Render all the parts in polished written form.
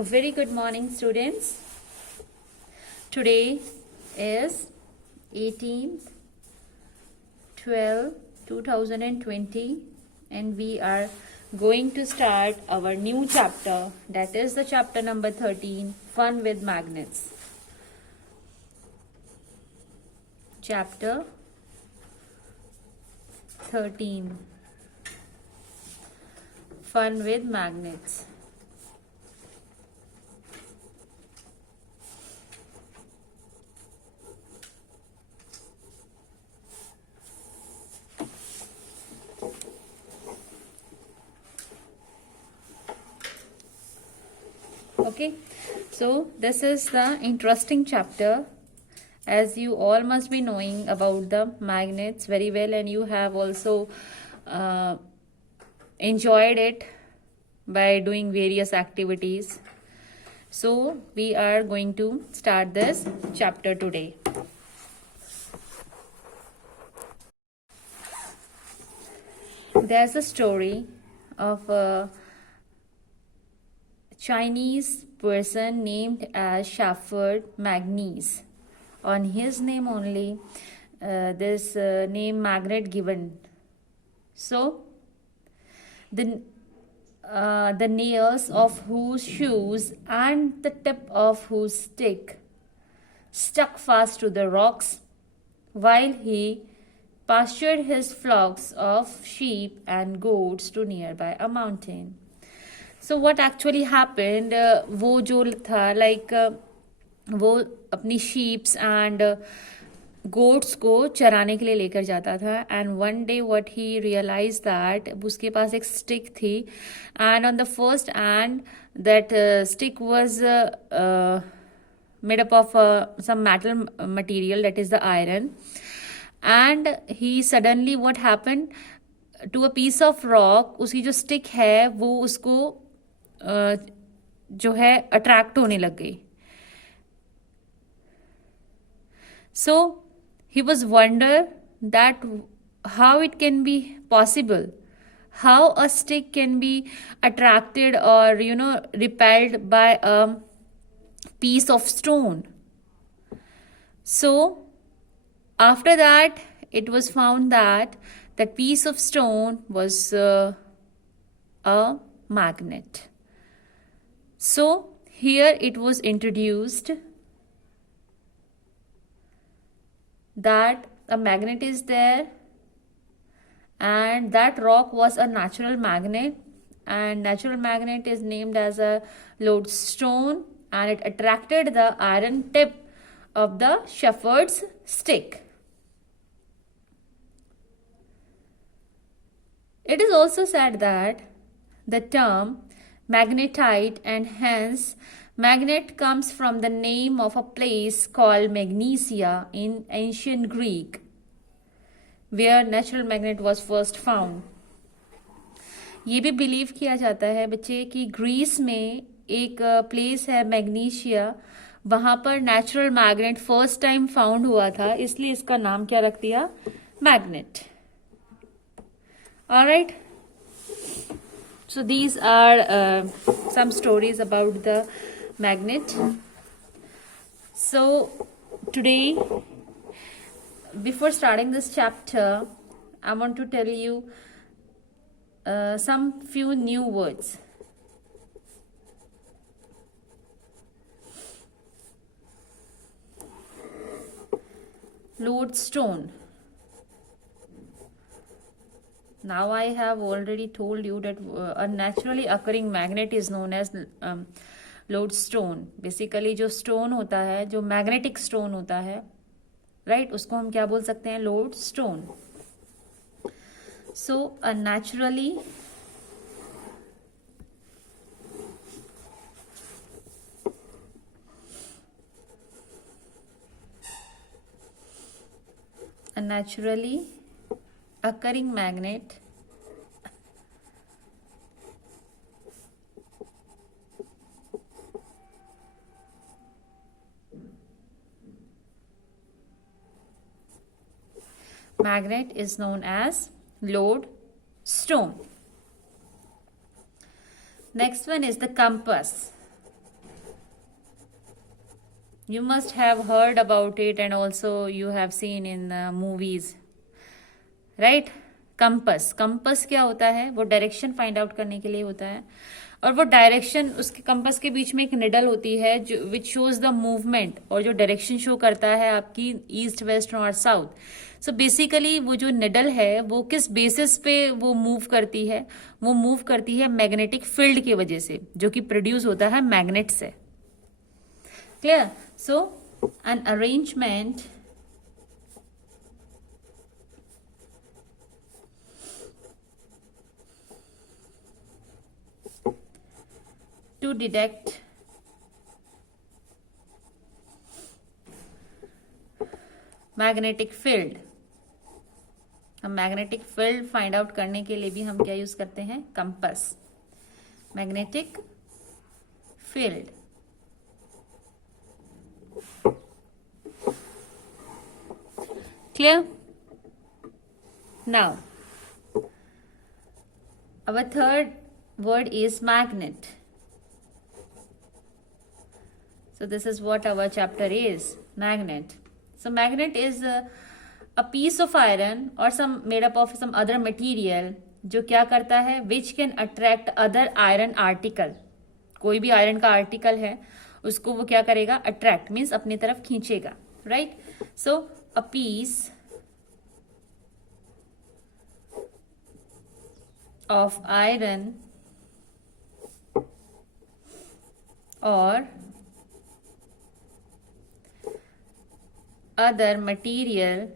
A very good morning, students. Today is 18th 12 2020 and we are going to start our new chapter, that is the chapter number 13, Fun with Magnets. Chapter 13, Fun with Magnets. Okay, so this is the interesting chapter, as you all must be knowing about the magnets very well, and you have also enjoyed it by doing various activities. So we are going to start this chapter today. There's a story of a Chinese person named as Shafford Magnese. On his name only, this name magnet given. So, the nails of whose shoes and the tip of whose stick stuck fast to the rocks while he pastured his flocks of sheep and goats to nearby a mountain. So what actually happened, वो जो था like वो अपनी sheeps and goats को चराने के लिए लेकर जाता था, and one day what he realized that उसके पास एक stick थी, and on the first hand that stick was made up of some metal material, that is the iron, and he suddenly what happened to a piece of rock, उसकी जो stick है वो उसको जो है अट्रैक्ट होने लग गई. So he was wonder that how it can be possible, how a stick can be attracted or repelled by a piece of stone. So after that it was found that that piece of stone was a magnet. So here it was introduced that a magnet is there, and that rock was a natural magnet, and natural magnet is named as a lodestone, and it attracted the iron tip of the shepherd's stick. It is also said that the term magnetite, and hence magnet, comes from the name of a place called Magnesia in ancient Greek, where natural magnet was first found. ये भी बिलीव किया जाता है बच्चे कि ग्रीस में एक प्लेस है मैग्नीशिया, वहाँ पर natural magnet first time found हुआ था, इसलिए इसका नाम क्या रख दिया, magnet. Alright, so these are some stories about the magnet. So today, before starting this chapter, I want to tell you some few new words. Lodestone. Now I have already told you that a naturally occurring magnet is known as lodestone. Basically जो stone होता है, जो magnetic stone होता है, right, उसको हम क्या बोल सकते हैं, lodestone. So a naturally occurring magnet is known as lodestone. Next one is the compass. You must have heard about it and also you have seen in movies, right? Compass, compass क्या होता है? वो direction find out करने के लिए होता है, और वो डायरेक्शन, उसके कंपस के बीच में एक निडल होती है जो विच शोज द मूवमेंट, और जो डायरेक्शन शो करता है आपकी east west north south. So basically वो जो निडल है वो किस बेसिस पे वो मूव करती है? वो मूव करती है मैग्नेटिक फील्ड की वजह से, जो कि प्रोड्यूस होता है मैग्नेट से. क्लियर? सो an arrangement to detect magnetic field. हम मैग्नेटिक फील्ड फाइंड आउट करने के लिए भी हम क्या यूज करते हैं? Compass. Magnetic field. Clear? Now our third word is magnet. So this is what our chapter is, magnet. So magnet is a piece of iron or some made up of some other material जो क्या करता है? Which can attract other iron article. कोई भी आयरन का आर्टिकल है उसको वो क्या करेगा? अट्रैक्ट मीन्स अपनी तरफ खींचेगा, right? So a piece of iron और other material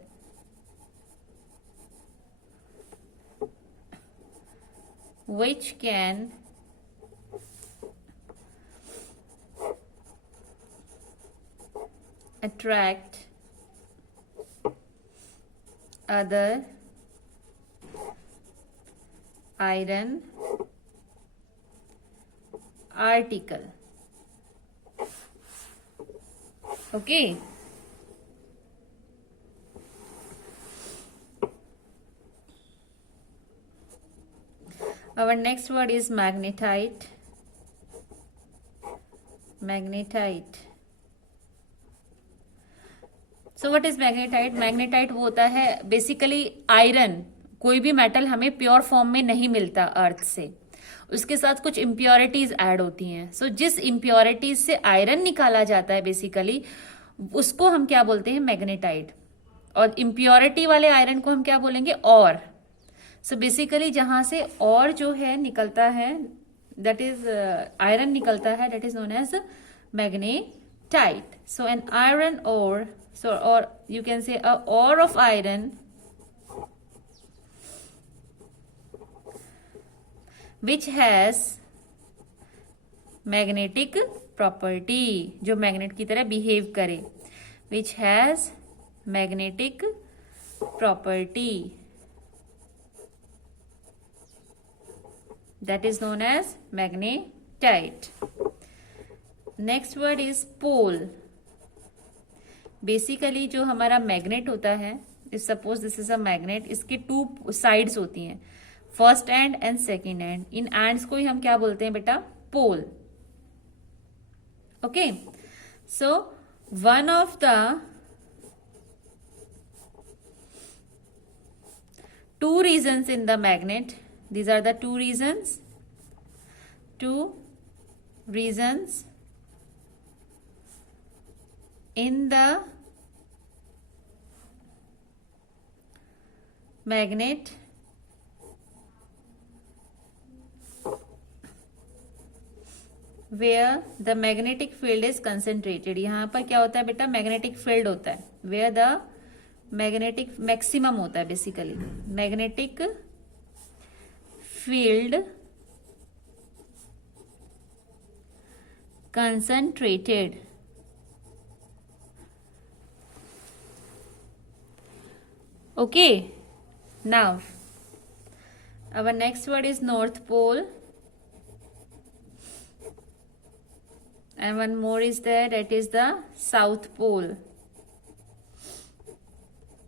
which can attract other iron article. Okay. Our next word is magnetite. Magnetite. So what is magnetite? Magnetite वो होता है बेसिकली आयरन. कोई भी मेटल हमें प्योर फॉर्म में नहीं मिलता अर्थ से, उसके साथ कुछ इम्प्योरिटीज ऐड होती हैं. सो जिस इम्प्योरिटीज से आयरन निकाला जाता है बेसिकली उसको हम क्या बोलते हैं? मैग्नेटाइट. और इम्प्योरिटी वाले आयरन को हम क्या बोलेंगे? और. सो बेसिकली जहां से और जो है निकलता है, दैट इज आयरन निकलता है, that is known as magnetite. So an iron ore, so और you can say a ore of iron which has magnetic property, जो मैग्नेट की तरह बिहेव करे, which has magnetic property, that is known as magnetite. Next word is pole. Basically जो हमारा magnet होता है, if suppose this is a magnet, इसकी two sides होती हैं, first end and second end. इन एंड्स को ही हम क्या बोलते हैं बेटा? Pole. Okay. So one of the two regions in the magnet, these are the two reasons in the magnet where the magnetic field is concentrated. यहां पर क्या होता है बेटा? मैग्नेटिक फील्ड होता है. where the magnetic maximum होता है basically. Magnetic field concentrated. Okay. Now our next word is North Pole, and one more is there, that is the South Pole.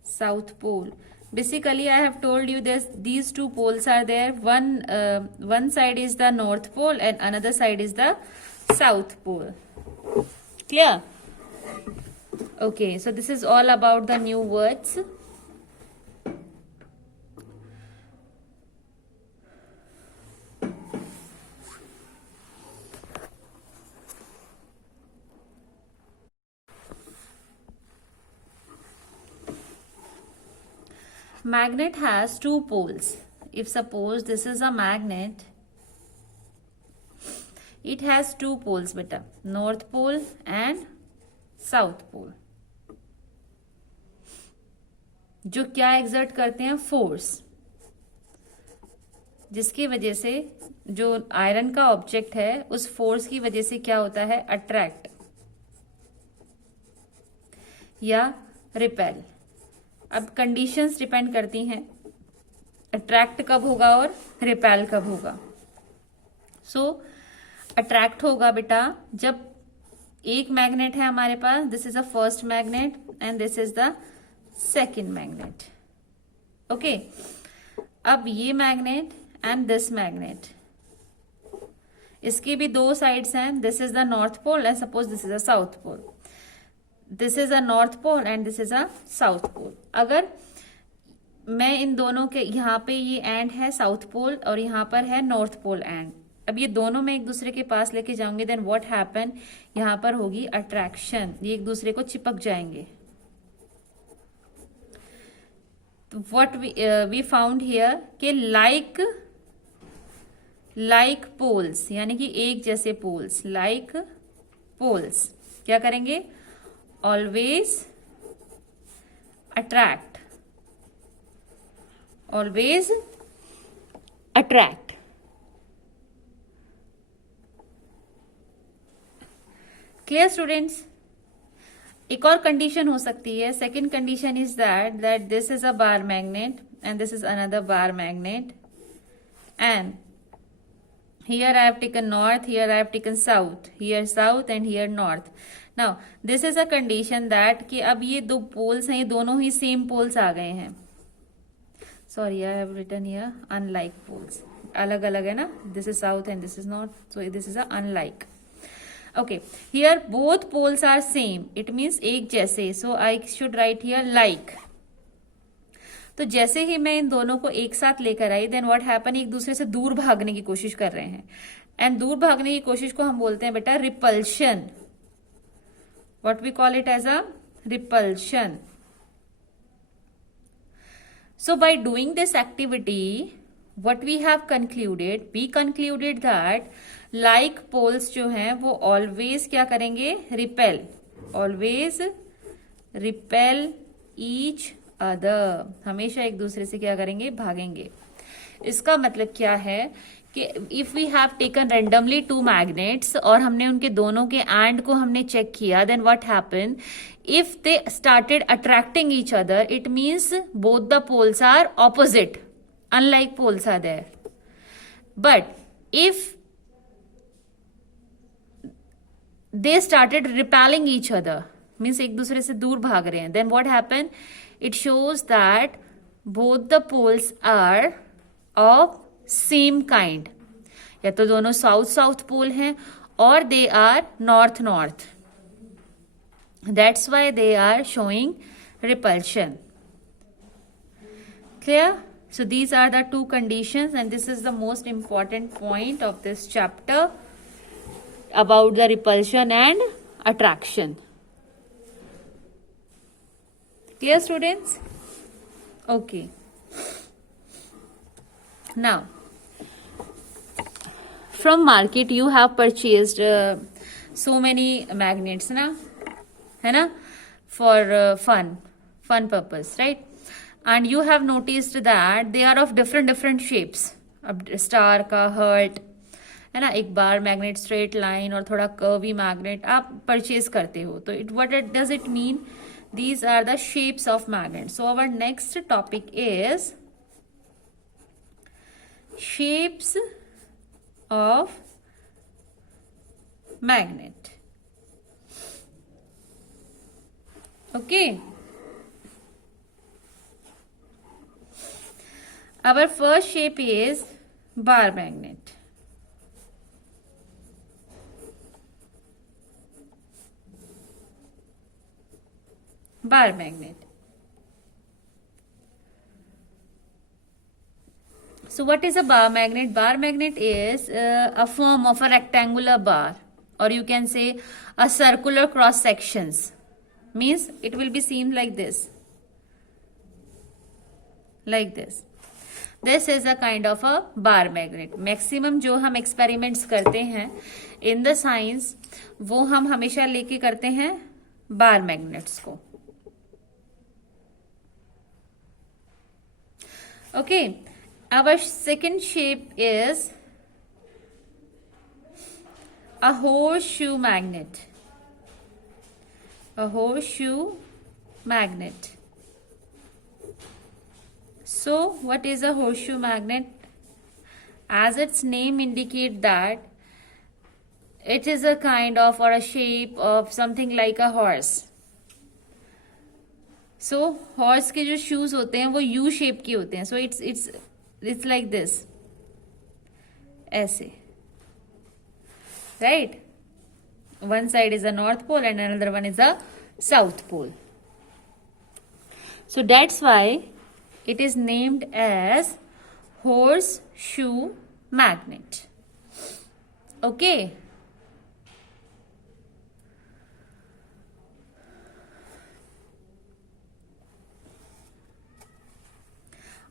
South Pole. Basically I have told you this, these two poles are there. One side is the North Pole and another side is the South Pole. Clear? Okay, so this is all about the new words. Magnet has two poles. If suppose this is a magnet, it has two poles beta, north pole and south pole, जो क्या एग्जर्ट करते हैं, फोर्स, जिसकी वजह से जो आयरन का ऑब्जेक्ट है उस फोर्स की वजह से क्या होता है, अट्रैक्ट या रिपेल. अब कंडीशंस डिपेंड करती हैं अट्रैक्ट कब होगा और रिपेल कब होगा. सो अट्रैक्ट होगा बेटा जब एक मैग्नेट है हमारे पास, this is a first magnet and this is the second magnet. Okay, अब ये मैग्नेट एंड दिस मैग्नेट, इसकी भी दो साइड्स हैं. This is the north pole and suppose this is a south pole. This is a north pole and this is a south pole. अगर मैं इन दोनों के, यहाँ पे ये एंड है साउथ पोल और यहाँ पर है नॉर्थ पोल एंड, अब ये दोनों मैं एक दूसरे के पास लेके जाऊंगी, देन व्हाट हैपन, यहां पर होगी अट्रैक्शन, ये एक दूसरे को चिपक जाएंगे. तो व्हाट वी फाउंड हियर के लाइक पोल्स, यानी कि एक जैसे पोल्स, लाइक पोल्स क्या करेंगे, always attract, always attract. Clear students. एक और कंडीशन हो सकती है. Second condition is that this is a bar magnet and this is another bar magnet and here I have taken north, here I have taken south, here south and here north. Now this is a condition that कि अब ये दो पोल्स हैं, ये दोनों ही same poles आ गए हैं. Sorry, I have written here unlike poles, अलग अलग है ना, this is south and this is north, so this is a unlike. Okay, here both poles are same, it means एक जैसे, so I should write here like. तो जैसे ही मैं इन दोनों को एक साथ लेकर आई, देन व्हाट हैपन, एक दूसरे से दूर भागने की कोशिश कर रहे हैं एंड दूर भागने की कोशिश को हम बोलते हैं बेटा repulsion. What we call it as a repulsion. So by doing this activity, what we have concluded, we concluded that like poles जो हैं वो always क्या करेंगे, repel, always repel each other, हमेशा एक दूसरे से क्या करेंगे, भागेंगे. इसका मतलब क्या है कि if we have taken randomly two magnets और हमने उनके दोनों के एंड को हमने चेक किया, then what happen, if they started attracting each other, it means both the poles are opposite, unlike poles are there. But if they started repelling each other, means एक दूसरे से दूर भाग रहे हैं, then what happen, it shows that both the poles are of same kind. या तो दोनों साउथ साउथ पोल हैं और they are north north. That's why they are showing repulsion. Clear? So these are the two conditions and this is the most important point of this chapter about the repulsion and attraction. Clear students? Okay. Now, from market you have purchased so many magnets, na? है ना, for fun purpose, right? And you have noticed that they are of different shapes. अब स्टार का, हर्ट है ना, एक bar magnet, straight line और थोड़ा curvy magnet आप परचेज करते हो. तो what does it mean, these are the shapes of magnet. So our next topic is shapes of magnet. Okay. Our first shape is bar magnet. bar magnet. So what is a bar magnet? Bar magnet is a form of a rectangular bar, or you can say a circular cross sections. Means it will be seen like this. Like this. This is a kind of a bar magnet. Maximum जो हम experiments करते हैं in the science, वो हम हमेशा लेके करते हैं bar magnets को. Okay. Our second shape is a horseshoe magnet. A horseshoe magnet. So, what is a horseshoe magnet? As its name indicates that it is a kind of or a shape of something like a horse. So, horse के जो shoes होते हैं वो U shape के होते हैं. So, it's like this. ऐसे. Right? One side is a north pole and another one is a south pole. So that's why it is named as horseshoe magnet. Okay.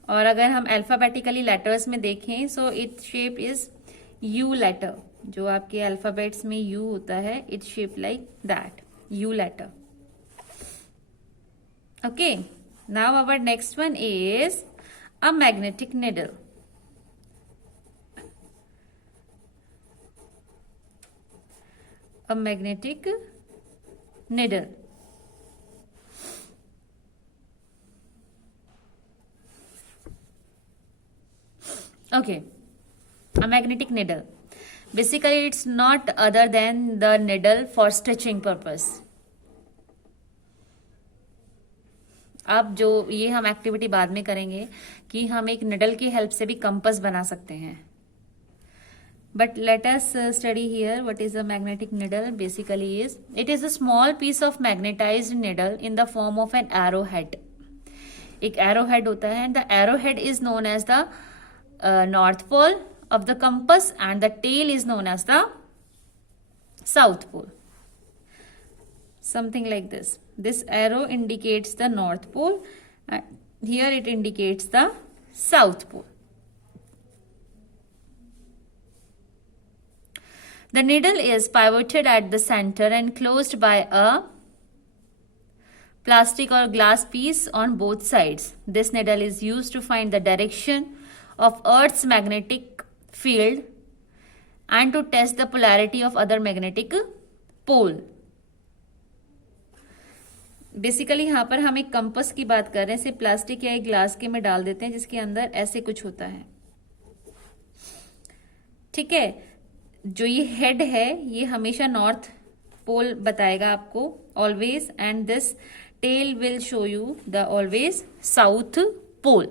और अगर हम अल्फाबेटिकली लेटर्स में देखें so it shape is U letter. जो आपके alphabets में U होता है it shape like that U letter. Okay. Now our next one is a magnetic needle. A magnetic needle. Okay, a magnetic needle. Basically, it's not other than the needle for stitching purpose. अब जो ये हम एक्टिविटी बाद में करेंगे कि हम एक निडल की हेल्प से भी कंपास बना सकते हैं. But let us study here what is a magnetic needle. Basically, it is a small piece of magnetized needle in the form of an arrowhead. एक arrowhead होता है and the arrowhead is known as the north pole of the compass and the tail is known as the south pole. Something like this. This arrow indicates the north pole and here it indicates the south pole. The needle is pivoted at the center and closed by a plastic or glass piece on both sides. This needle is used to find the direction of Earth's magnetic field and to test the polarity of other magnetic pole. Basically यहाँ पर हम एक कंपास की बात कर रहे हैं. इसे प्लास्टिक या एक ग्लास के में डाल देते हैं जिसके अंदर ऐसे कुछ होता है. ठीक है. जो ये हेड है ये हमेशा नॉर्थ पोल बताएगा आपको always and this tail will show you the always south pole.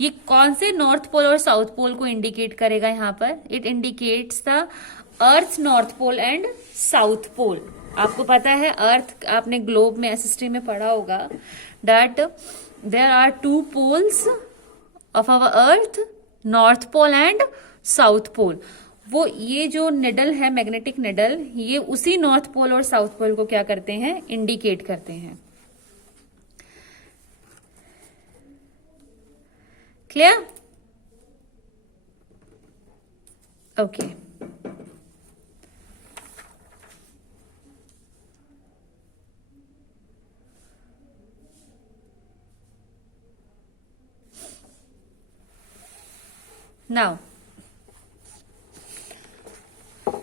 ये कौन से नॉर्थ पोल और साउथ पोल को इंडिकेट करेगा यहाँ पर? It indicates the earth north pole and south pole. आपको पता है अर्थ आपने ग्लोब में एसएसटी में पढ़ा होगा that there are two poles of our earth, north pole and south pole. वो ये जो निडल है मैग्नेटिक निडल ये उसी नॉर्थ पोल और साउथ पोल को क्या करते हैं? इंडिकेट करते हैं. Clear? Okay. Now,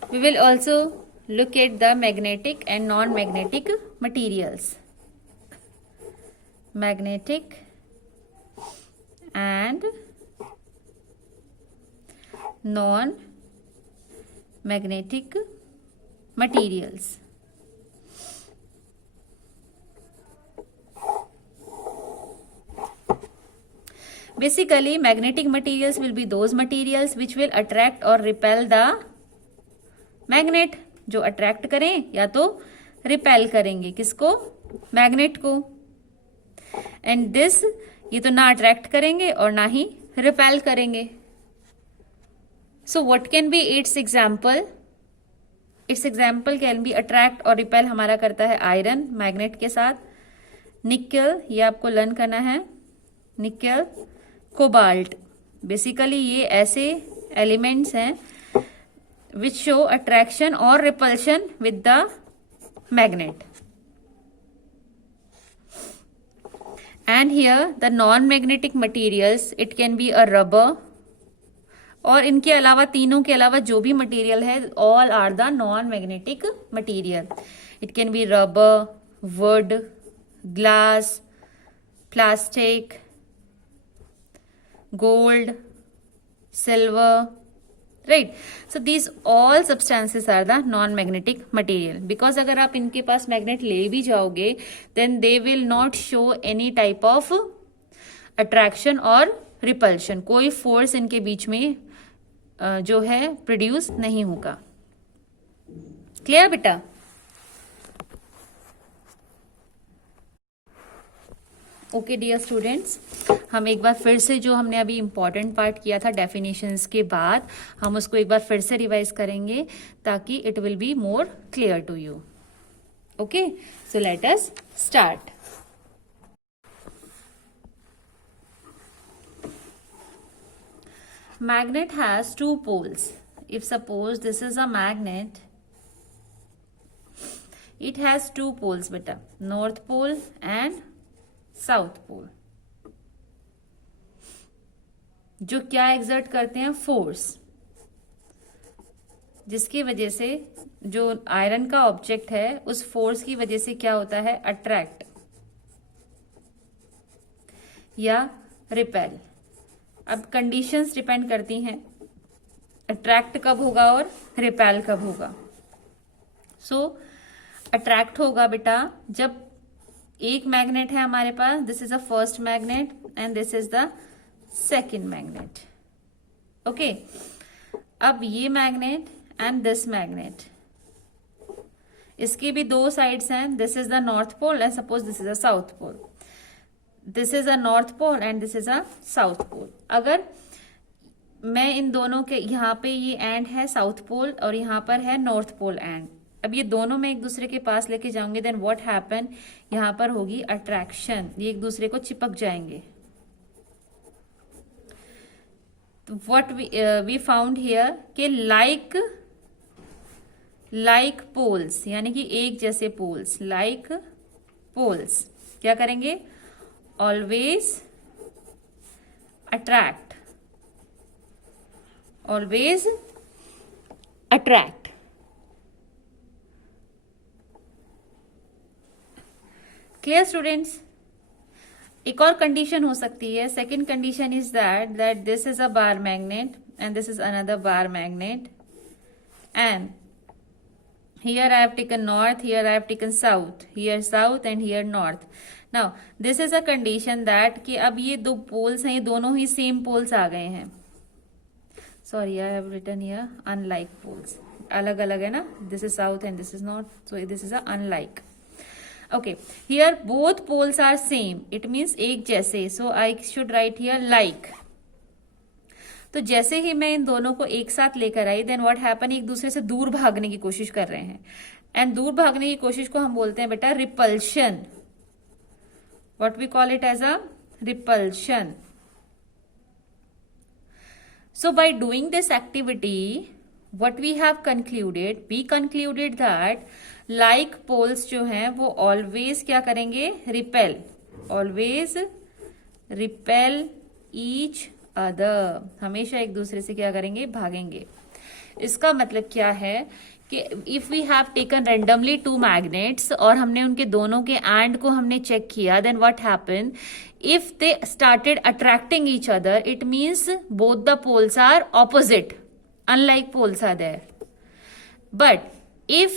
we will also look at the magnetic and non-magnetic materials. Magnetic and non-magnetic materials. Basically, magnetic materials will be those materials which will attract or repel the magnet. जो attract करें या तो repel करेंगे किसको? मैग्नेट को, and this, ये तो ना अट्रैक्ट करेंगे और ना ही रिपेल करेंगे. So what can be it's example? It's example can be attract और रिपेल हमारा करता है आयरन मैग्नेट के साथ. निकल, ये आपको लर्न करना है. निकल, कोबाल्ट, बेसिकली ये ऐसे एलिमेंट्स हैं विच शो अट्रैक्शन और repulsion with the magnet. And here the non magnetic materials, it can be a rubber, और इनके अलावा, तीनों के अलावा जो भी मटेरियल है, all are the non magnetic material. It can be rubber, wood, glass, plastic, gold, silver, right? So these all substances are the non-magnetic material. Because अगर आप इनके पास मैग्नेट ले भी जाओगे, then they will not show any type of attraction और repulsion. कोई फोर्स इनके बीच में जो है प्रोड्यूस नहीं होगा. क्लियर बेटा? ओके डियर स्टूडेंट्स, हम एक बार फिर से जो हमने अभी इम्पॉर्टेंट पार्ट किया था डेफिनेशंस के बाद, हम उसको एक बार फिर से रिवाइज करेंगे ताकि it will be more clear to you. Okay, so let us start. Magnet has two poles. If suppose this is a magnet, it has two poles beta, north pole and south pole, जो क्या एक्सर्ट करते हैं? फोर्स, जिसकी वजह से जो आयरन का ऑब्जेक्ट है उस फोर्स की वजह से क्या होता है? अट्रैक्ट या रिपेल. अब कंडीशंस डिपेंड करती हैं, अट्रैक्ट कब होगा और रिपेल कब होगा. सो अट्रैक्ट होगा बेटा जब एक मैग्नेट है हमारे पास, this is a first magnet and this is the second magnet. Okay, अब ये मैग्नेट एंड दिस मैग्नेट, इसकी भी दो साइड्स हैं. This is the north pole and suppose this is a south pole. This is a north pole and this is a south pole. अगर मैं इन दोनों के, यहाँ पे ये एंड है साउथ पोल और यहाँ पर है नॉर्थ पोल एंड, अब ये दोनों मैं एक दूसरे के पास लेके जाऊंगी, देन व्हाट हैपन, यहां पर होगी अट्रैक्शन, ये एक दूसरे को चिपक जाएंगे. तो व्हाट वी फाउंड हियर कि लाइक पोल्स, यानी कि एक जैसे पोल्स, लाइक पोल्स क्या करेंगे? Always attract, always attract. Clear students? एक और कंडीशन हो सकती है. Second condition is that this is a bar magnet and this is another bar magnet, and here I have taken north, here I have taken south, here south and here north. Now this is a condition that कि अब ये दो पोल्स हैं, ये दोनों ही same poles आ गए हैं. Sorry, I have written here unlike poles, अलग अलग है ना. This is south and this is north, so this is a unlike. Okay, here both poles are same, it means एक जैसे. So I should write here like. तो जैसे ही मैं इन दोनों को एक साथ लेकर आई, देन व्हाट हैपन, एक दूसरे से दूर भागने की कोशिश कर रहे हैं, एंड दूर भागने की कोशिश को हम बोलते हैं बेटा repulsion. What we call it as a repulsion. So by doing this activity, what we have concluded, we concluded that like poles जो हैं वो always क्या करेंगे? repel, always repel each other, हमेशा एक दूसरे से क्या करेंगे? भागेंगे. इसका मतलब क्या है कि if we have taken randomly two magnets और हमने उनके दोनों के एंड को हमने चेक किया, then what happened? If they started attracting each other, it means both the poles are opposite. Unlike poles are there. But if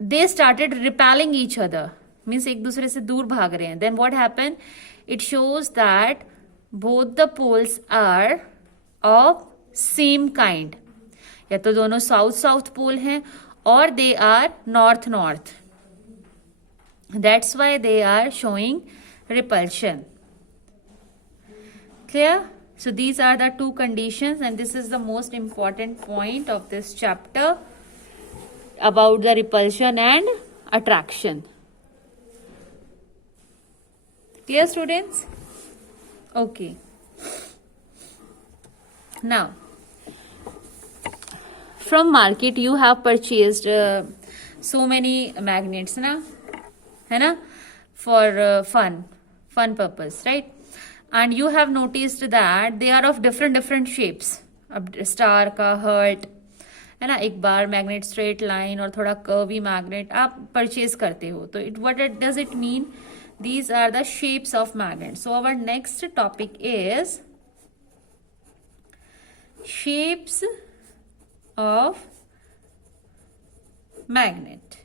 they started repelling each other, means एक दूसरे से दूर भाग रहे हैं, then what happened? It shows that both the poles are of same kind. या तो दोनों साउथ साउथ पोल हैं or they are north-north. That's why they are showing repulsion. Clear? So these are the two conditions, and this is the most important point of this chapter about the repulsion and attraction. Clear, students? Okay. Now, from market you have purchased so many magnets, na? है ना? For fun purpose, right? And you have noticed that they are of different shapes. अब स्टार का हर्ट है ना, एक bar magnet, straight line और थोड़ा curvy magnet आप परचेज करते हो, तो it what does it mean? These are the shapes of magnet. So our next topic is shapes of magnet.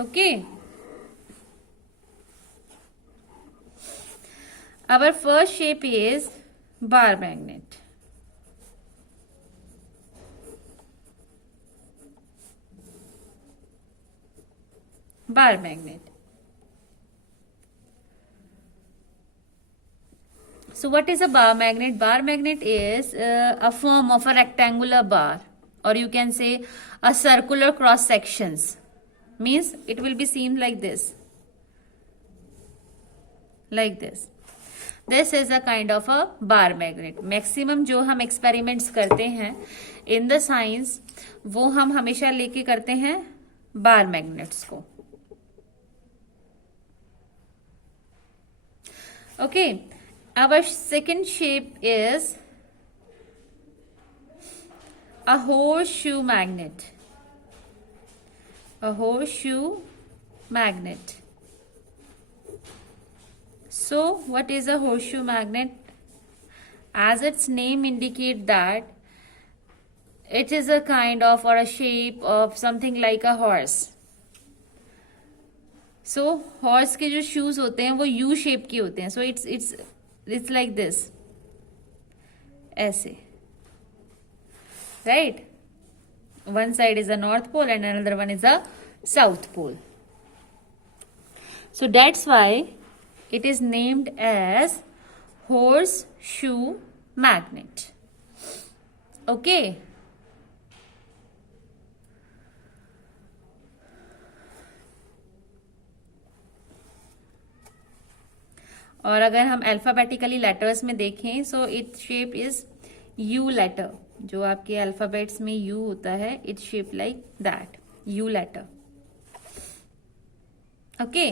Okay. Our first shape is bar magnet. Bar magnet. So what is a bar magnet? Bar magnet is a form of a rectangular bar, or you can say a circular cross sections. Means it will be seen like this. Like this. This is a kind of a bar magnet. Maximum जो हम experiments करते हैं in the science, वो हम हमेशा लेके करते हैं bar magnets को. Okay, our second shape is a horseshoe magnet. A horseshoe magnet. So, what is a horseshoe magnet? As its name indicates that it is a kind of or a shape of something like a horse. सो हॉर्स के जो शूज होते हैं वो U shape के होते हैं. So it's like this, ऐसे, right? One side is a north pole and another one is a south pole. So that's why it is named as horseshoe magnet. Okay. और अगर हम अल्फाबेटिकली लेटर्स में देखें, so it shape is U letter. जो आपके alphabets में U होता है, it shape like that, U letter. Okay.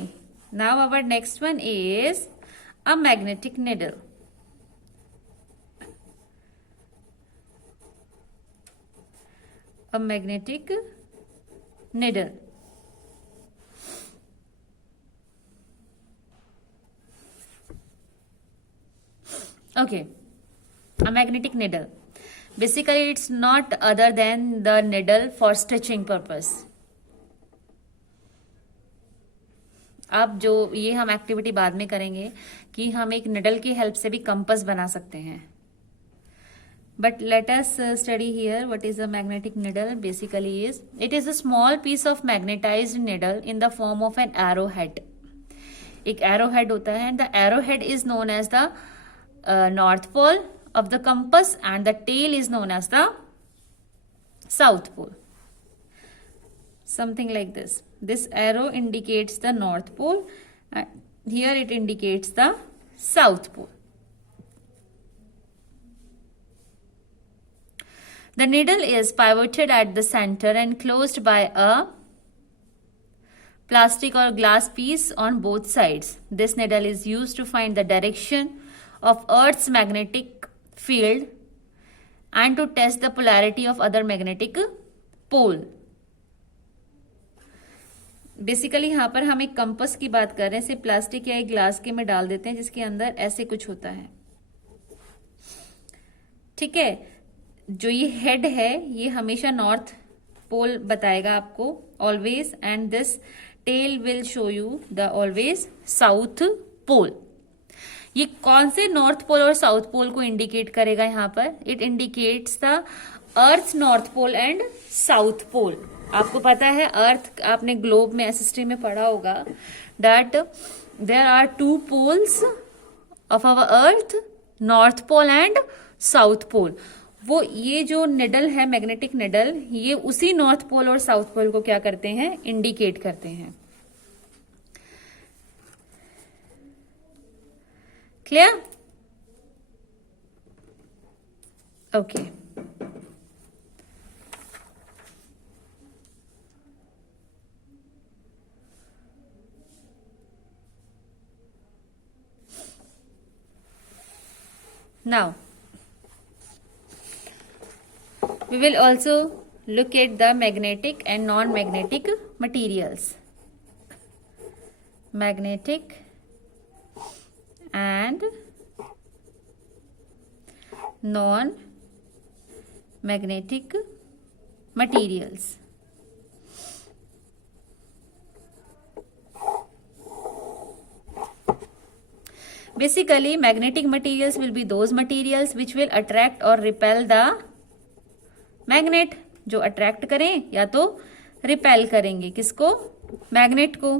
Now our next one is a magnetic needle. A magnetic needle. Okay, a magnetic needle. Basically, it's not other than the needle for stitching purpose. अब जो ये हम एक्टिविटी बाद में करेंगे कि हम एक निडल की हेल्प से भी कंपास बना सकते हैं. But let us study here what is a magnetic needle. Basically it is a small piece of magnetized needle in the form of an arrow head. एक एरो हेड होता है and the arrow head is known as the north pole of the compass and the tail is known as the south pole. Something like this. This arrow indicates the North Pole. Here it indicates the South Pole. The needle is pivoted at the center and closed by a plastic or glass piece on both sides. This needle is used to find the direction of Earth's magnetic field and to test the polarity of other magnetic pole. Basically यहाँ पर हम एक कंपास की बात कर रहे हैं. इसे प्लास्टिक या एक ग्लास के में डाल देते हैं जिसके अंदर ऐसे कुछ होता है. ठीक है. जो ये हेड है ये हमेशा नॉर्थ पोल बताएगा आपको always, and this tail will show you the always south pole. ये कौन से नॉर्थ पोल और साउथ पोल को इंडिकेट करेगा यहाँ पर? It indicates the earth north pole and south pole. आपको पता है अर्थ, आपने ग्लोब में हिस्ट्री में पढ़ा होगा that there are 2 poles of our earth, north pole and south pole. वो ये जो निडल है, मैग्नेटिक निडल, ये उसी नॉर्थ पोल और साउथ पोल को क्या करते हैं, इंडिकेट करते हैं। Clear? Okay. Now, we will also look at the magnetic and non-magnetic materials. Magnetic and non-magnetic materials. Basically, magnetic materials will be those materials which will attract or repel the magnet. जो attract करें या तो repel करेंगे, किसको, magnet को।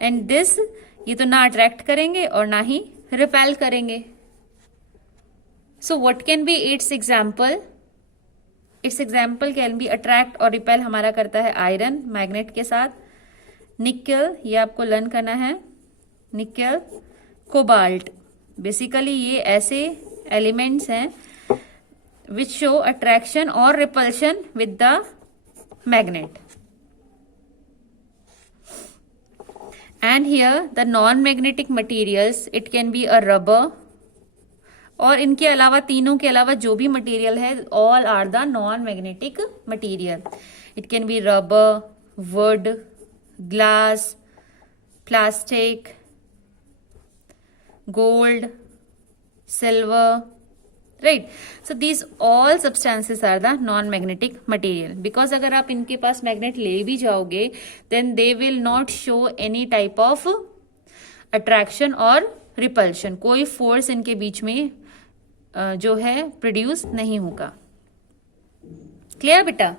and this, ये तो ना attract करेंगे और ना ही repel करेंगे। so what can be its example? its example can be attract और repel हमारा करता है आयरन मैग्नेट के साथ, निकल, ये आपको लर्न करना है, निकल, कोबाल्ट। बेसिकली ये ऐसे एलिमेंट्स हैं विच शो अट्रैक्शन और repulsion with the magnet. And here the non magnetic materials, it can be a rubber, और इनके अलावा, तीनों के अलावा जो भी मटेरियल है, all are the non magnetic material. It can be rubber, wood, glass, plastic, gold, silver, right? So these all substances are the non-magnetic material, because अगर आप इनके पास मैग्नेट ले भी जाओगे then they will not show any type of attraction और repulsion, कोई फोर्स इनके बीच में जो है प्रोड्यूस नहीं होगा। क्लियर बेटा?